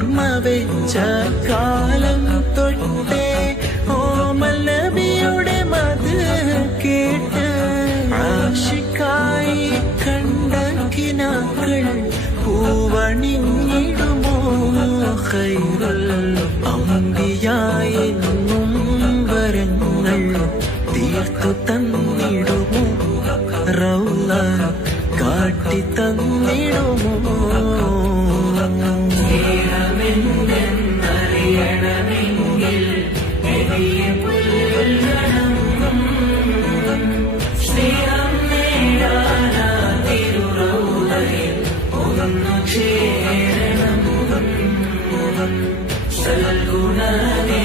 ഓർമ്മ വെച്ച കാലം തൊട്ടേ ഓമൽ നബിയുടെ മത് കേട്ട് ആശിക്കായി കണ്ട കിനാക്കൾ പൂവണിഞ്ഞിടുമോ ഖൈറുൽ അംബിയായെന്നും വരങ്ങൾ തീർത്തു തന്നിടുമോ റൗള കാട്ടി തന്നിടുമോ സ്നേഹമെന്നറിയണമെങ്കിൽ സ്നേഹം നേടാനാ തിരുറൗളയിൽ ഒന്നു ചേരണം സൽഗുണമേ